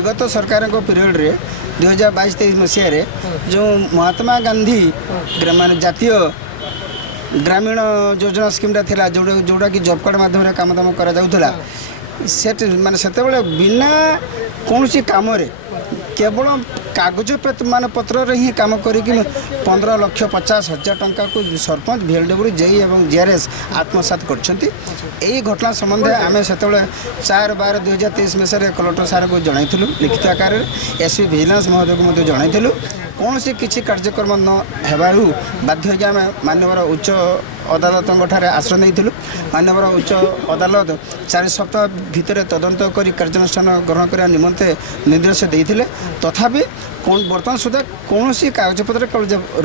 विगत सरकार पीरियड रे 2022-23 मसीह जो महात्मा गांधी मान जातीय ग्रामीण योजना स्कीमटा थिला जोड़ा कि जॉब कार्ड माध्यम काम दाम करा जाउथला माने सेते बिना कौन काम केवल कागज मान पत्र ही काम करी 15,50,000 टंका को सरपंच VLW जेई और JRS आत्मसात कर घटना संबंध आम से 4/12/2023 मसीह कलेक्टर सार को जनइलु लिखित आकार SP विजिलेंस महोदय को जनइलु कौन सी किसी कार्यक्रम न हेबारु बाध्य होगी आम मानवर उच्च अदालत आश्रय नहीं मानवर उच्च अदालत 4 सप्ताह भितर तदंत कर कार्यानुष्ठान ग्रहण करने निमंते निर्देश देते तथापि बर्तमान सुधा कौन सी कागजपत्र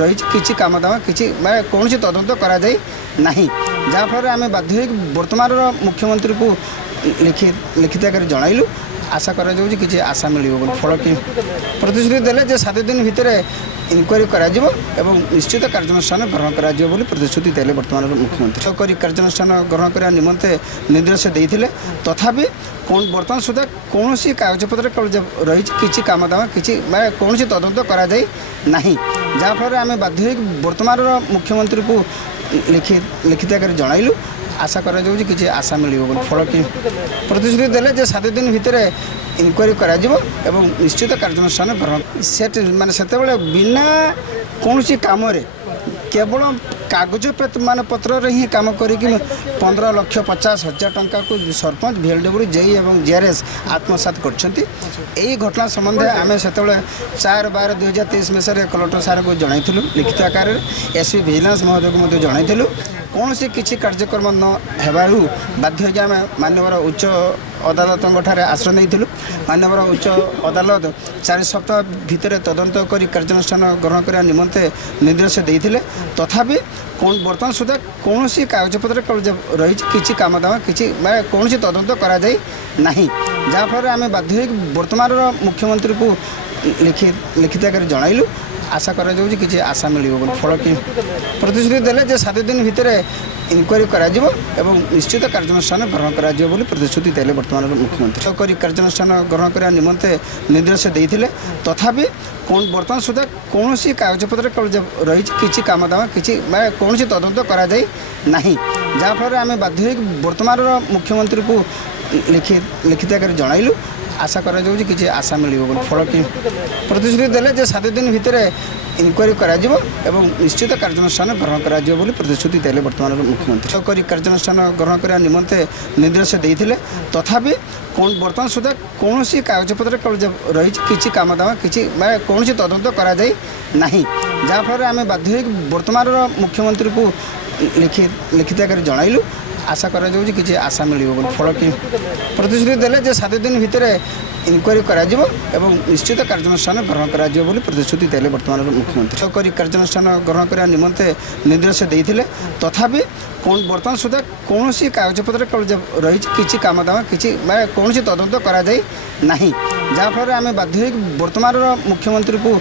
रही किसी काम दाम किसी कौन सी तदंत करा जाई नहीं जहाँफल आम बाध्य बर्तमान मुख्यमंत्री को लिखित आकार जनइलु आशा करा कि आशा मिल फल कि प्रतिश्रुति देले 7 दिन भितर इनक्वारी करा निश्चित कार्यानुष्ठान ग्रहण करा प्रतिश्रुति देले वर्तमान मुख्यमंत्री कर कार्यानुष्ठान ग्रहण करने निमंते निर्देश देते तथापि बर्तमान सुधा कौन सी कागजपत्र रही किसी काम दाम किसी कौन सी तदंत करा जाई नहीं जहाँफल आम बाध्य बर्तमान मुख्यमंत्री को लिखित आकार जनइलु आशा करा कि आशा मिल फल कि प्रतिश्रुति देले 7 दिन भितर इनक्वारी करा निश्चित कार्यानुष्ठान ग्रहण मान से बिना कौन काम केवल कागज मान पत्र ही काम करी 15,50,000 टंका को सरपंच VLW जेई और JRS आत्मसात कर घटना संबंध आम से 4/12/2023 मसीह कलेक्टर सार को जनइलु लिखित आकार SP विजिलेंस महोदय को जनइलु कौन सी किसी कार्यक्रम न हेबारु बाध्य होगी आम मानवर उच्च अदालत आश्रय नहीं मानवर उच्च अदालत 4 सप्ताह भितर तदंत कर कार्यानुष्ठान ग्रहण करने निमंते निर्देश देते तथापि बर्तमान सुधा कौन सी कागजपत्र रही किसी काम दाम किसी कौन सी तदंत करा जाई नहीं जहाँफल आम बाध्य बर्तमान मुख्यमंत्री को लिखित आकार जनइलु आशा करा कि आशा मिल फल कि प्रतिश्रुति देले 7 दिन भितर इनक्वारी करा निश्चित कार्यानुष्ठान ग्रहण करा प्रतिश्रुति देले वर्तमान मुख्यमंत्री कर कार्यानुष्ठान ग्रहण करने निमंते निर्देश देते तथापि बर्तमान सुधा कौन सी कागजपत्र रही किसी काम दाम किसी कौन सी तदंत करा जाई नहीं जहाँफल आम बाध्य बर्तमान मुख्यमंत्री को लिखित आकार जनइलु आशा करा कि आशा मिल फल कि प्रतिश्रुति देले 7 दिन भितर इनक्वारी करा निश्चित कार्यानुष्ठान ग्रहण करा प्रतिश्रुति देले वर्तमान मुख्यमंत्री कर कार्यानुष्ठान ग्रहण करने निमंते निर्देश देते तथापि बर्तमान सुधा कौन सी कागजपत्र रही किसी काम दाम किसी कौन सी तदंत करा जाई नहीं जहाँफल आम बाध्य बर्तमान मुख्यमंत्री को लिखित आकार जनइलु आशा करा कि आशा मिल फल कि प्रतिश्रुति देले 7 दिन भितर इनक्वारी करा निश्चित कार्यानुष्ठान ग्रहण करा प्रतिश्रुति देले वर्तमान मुख्यमंत्री कर कार्यानुष्ठान ग्रहण करने निमंते निर्देश देते तथापि बर्तमान सुधा कौन सी कागजपत्र रही किसी काम दाम किसी कौन सी तदंत करा जाई नहीं जहाँफल आम बाध्य बर्तमान मुख्यमंत्री को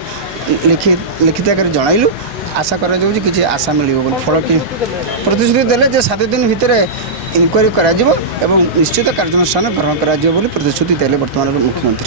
लिखित आकार जनइलु आशा करा कि आशा मिल फल कि प्रतिश्रुति देले 7 दिन भितर इनक्वारी करा निश्चित कार्यानुष्ठान ग्रहण करा प्रतिश्रुति देले वर्तमान मुख्यमंत्री।